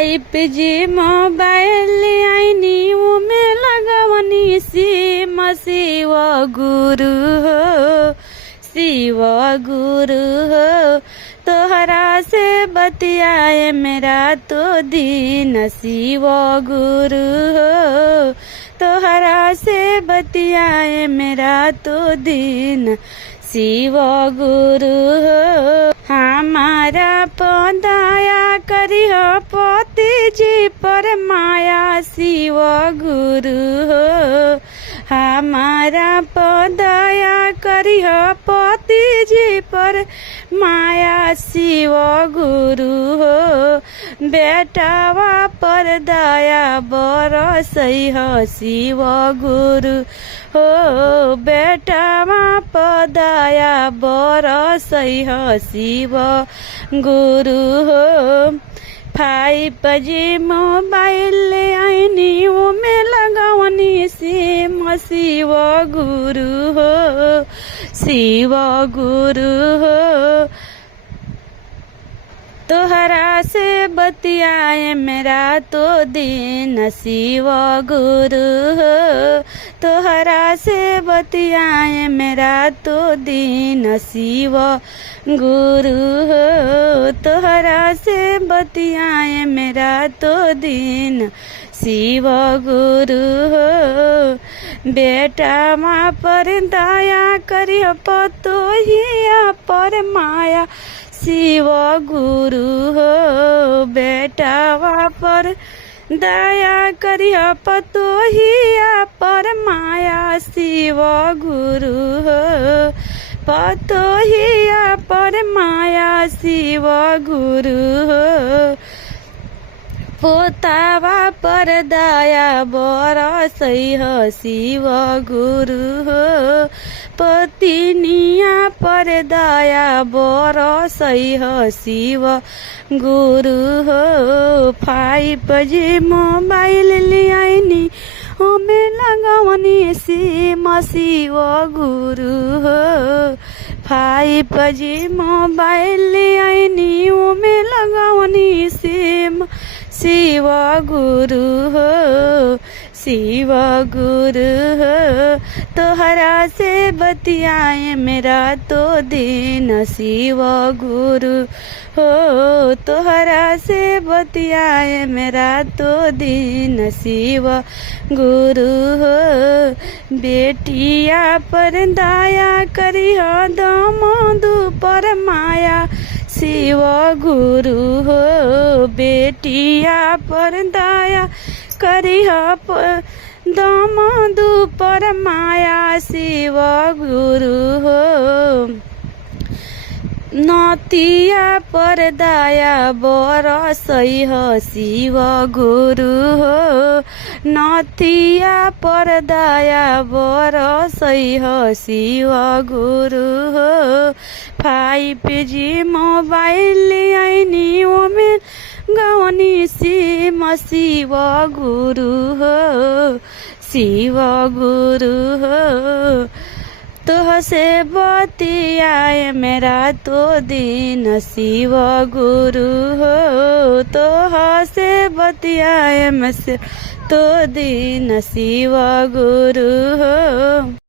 5G mobile आईनी में लगवनी सिम शिव गुरु हो, शिव गुरु हो। तोहरा से बतियाए मेरा तो दिन शिव गुरु हो, तोहरा से बतियाए मेरा तो दिन शिव गुरु हो। हमारा पदया करिह पति जी पर माया शिव गुरु हो, हमारा पदया करिह पति जी पर माया शिव गुरु हो। बेटावा पर दया बरसई शिव गुरु हो, बेटावा पर दया बरसई शिव गुरु हो। 5G मोबाइल आईनी में लगवनी सिम शिव गुरु हो, शिव गुरु हो। तोहरा से बतियाए मेरा तो दिन शिव गुरु हो, तोहरा से बतियाए मेरा तो दिन शिव गुरु हो, तोहरा से बतियाए मेरा तो दिन शिव गुरु हो। बेटा माँ पर दया करिह पतोहिया पर माया शिव गुरु हो, बेटावा पर दया करिह पतोहिया पर माया शिव गुरु हो, पतोहिया पर माया शिव गुरु हो। पोतावा पर दया बरसई शिव गुरु हो, पतिनिया पर दया बरसई शिव गुरु हो। 5G मोबाइल लियाइनी हमें लगवनी सिम शिव गुरु हो, 5G मोबाइल लियाइनी में लगवनी सिम शिव गुरु हो, शिव गुरु हो। तोहरा से बतियाए मेरा तो दिन शिव गुरु हो, तोहरा से बतियाए मेरा तो दिन शिव गुरु हो। बेटिया पर दया करिह दमदू पर माया शिव गुरु हो, बेटिया पर दया करिह दमदू पर माया शिव गुरु हो। नतिया पर दया बरसई शिव गुरु हो, नतिया पर दया बरसई शिव गुरु हो। 5G मोबाइल आईनी में गवनी सिम शिव गुरु हो, शिव गुरु हो। तोह से बतियाए मेरा तो दिन शिव गुरु हो, तोह से बतियाए में से तो दिन शिव गुरु हो।